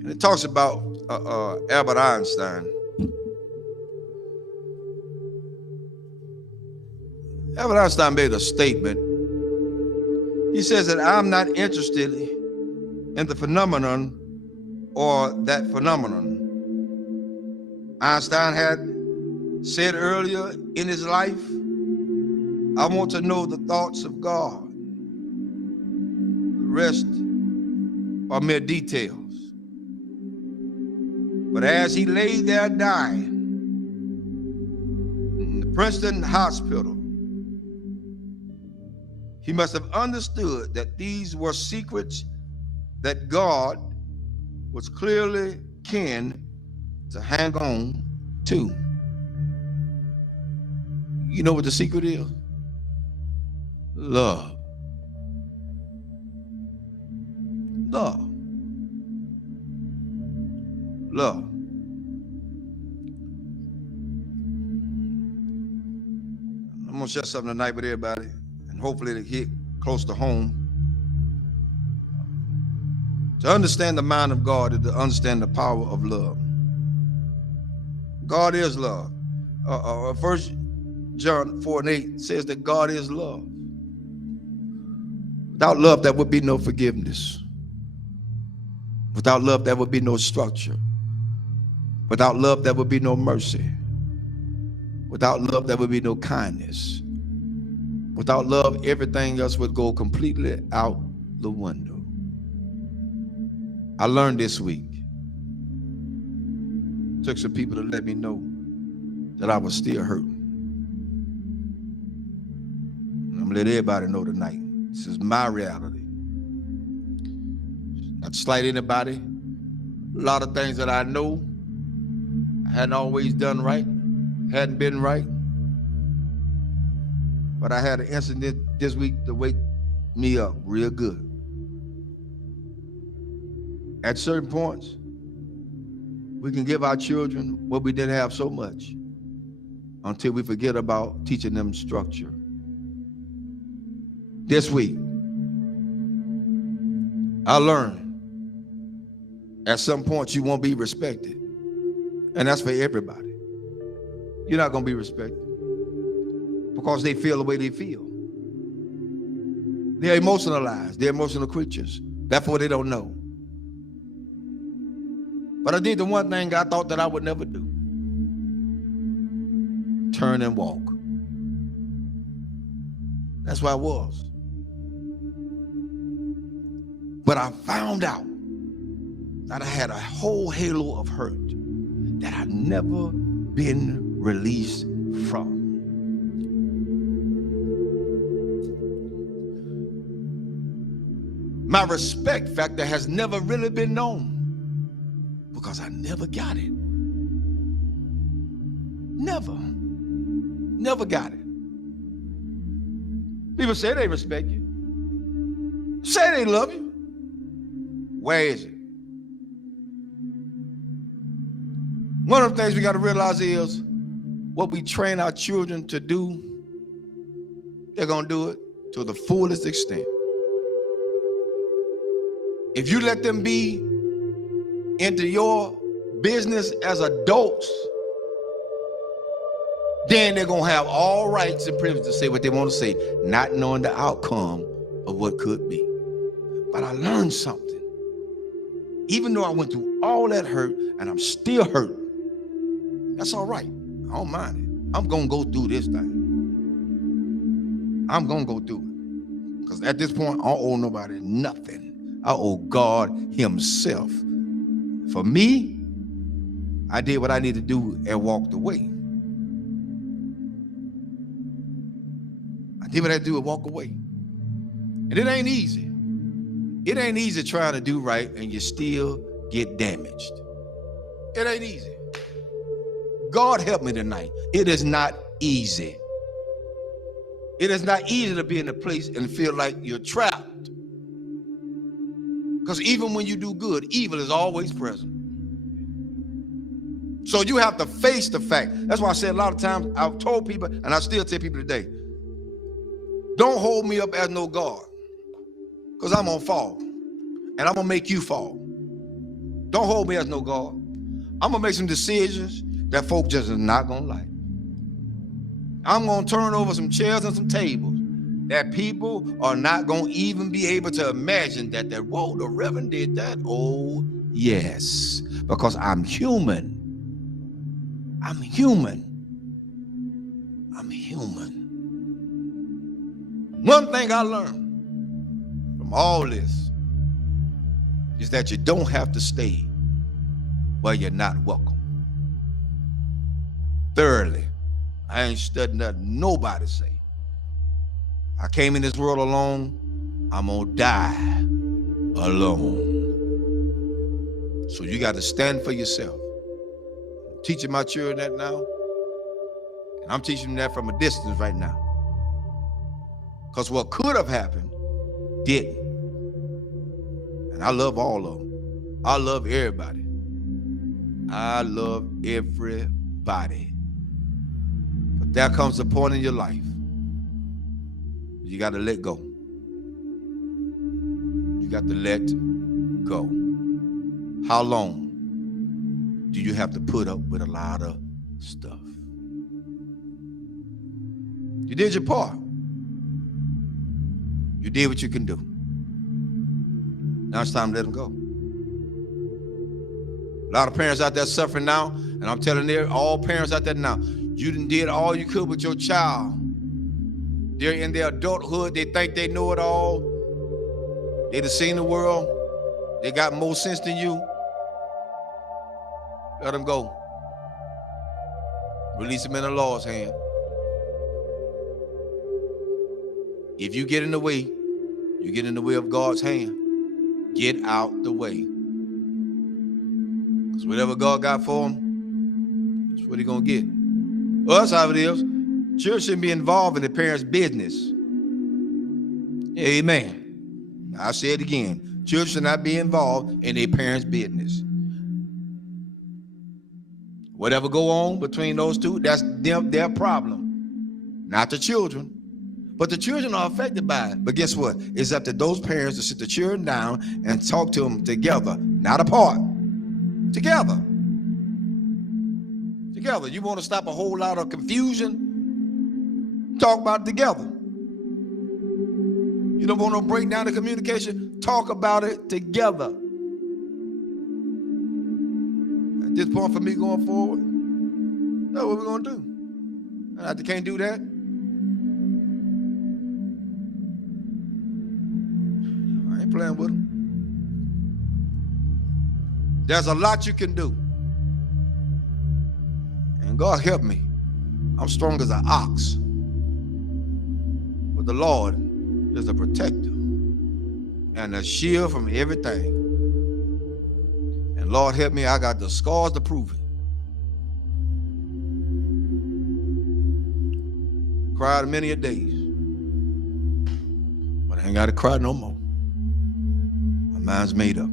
And it talks about Albert Einstein. Albert Einstein made a statement. He says that I'm not interested in the phenomenon or that phenomenon. Einstein had said earlier in his life, I want to know the thoughts of God. The rest are mere details. But as he lay there dying in the Princeton hospital, he must have understood that these were secrets that God was clearly keen to hang on to. You know what the secret is? Love. Love. Love. I'm going to share something tonight with everybody, and hopefully it'll hit close to home. To understand the mind of God is to understand the power of love. God is love. 1 John 4:8 says that God is love. Without love, there would be no forgiveness. Without love, there would be no structure. Without love, there would be no mercy. Without love, there would be no kindness. Without love, everything else would go completely out the window. I learned this week. Took some people to let me know that I was still hurting. And I'm gonna let everybody know tonight. This is my reality. Not to slight anybody. A lot of things that I know I hadn't always done right, hadn't been right. But I had an incident this week to wake me up real good. At certain points, we can give our children what we didn't have so much until we forget about teaching them structure. This week, I learned at some point you won't be respected. And that's for everybody. You're not going to be respected because they feel the way they feel. They're emotionalized. They're emotional creatures. Therefore, they don't know. But I did the one thing I thought that I would never do. Turn and walk. That's where I was. But I found out that I had a whole halo of hurt that I'd never been released from. My respect factor has never really been known because I never got it. Never got it. People say they respect you. Say they love you. Where is it? One of the things we got to realize is what we train our children to do, they're going to do it to the fullest extent. If you let them be into your business as adults, then they're going to have all rights and privileges to say what they want to say, not knowing the outcome of what could be. But I learned something. Even though I went through all that hurt and I'm still hurting, that's all right. I don't mind it. I'm going to go through this thing. I'm going to go through it. Because at this point, I don't owe nobody nothing. I owe God himself. For me, I did what I needed to do and walked away. I did what I had to do and walk away. And it ain't easy. It ain't easy trying to do right and you still get damaged. It ain't easy. God help me tonight. It is not easy. It is not easy to be in a place and feel like you're trapped. Because even when you do good, evil is always present. So you have to face the fact. That's why I said a lot of times, I've told people, and I still tell people today, don't hold me up as no God. Because I'm going to fall. And I'm going to make you fall. Don't hold me as no God. I'm going to make some decisions that folk just are not going to like. I'm going to turn over some chairs and some tables that people are not going to even be able to imagine that, whoa, the Reverend did that. Oh, yes, because I'm human. I'm human. I'm human. One thing I learned from all this is that you don't have to stay where you're not welcome. Thirdly, I ain't studying nothing nobody say. I came in this world alone. I'm gonna die alone. So you got to stand for yourself. I'm teaching my children that now, and I'm teaching them that from a distance right now. Because what could have happened didn't. And I love all of them. I love everybody. I love everybody. But there comes a point in your life you got to let go. You got to let go. How long do you have to put up with a lot of stuff? You did your part. You did what you can do. Now it's time to let them go. A lot of parents out there suffering now, and I'm telling all parents out there now, you done did all you could with your child. They're in their adulthood. They think they know it all. They done seen the world. They got more sense than you. Let them go. Release them in the Lord's hand. If you get in the way, you get in the way of God's hand. Get out the way. Because whatever God got for them, that's what he's going to get. Well, that's how it is. Children shouldn't be involved in the parents' business. Amen. I'll say it again. Children should not be involved in their parents' business. Whatever go on between those two, that's their problem. Not the children. But the children are affected by it. But guess what? It's up to those parents to sit the children down and talk to them together, not apart. Together. Together. You want to stop a whole lot of confusion? Talk about it together. You don't want to break down the communication? Talk about it together. At this point for me going forward, that's what we're going to do. And if they can't do that, I ain't playing with them. There's a lot you can do. And God help me. I'm strong as an ox. But the Lord is a protector and a shield from everything. And Lord help me, I got the scars to prove it. Cried many a days. But I ain't got to cry no more. My mind's made up.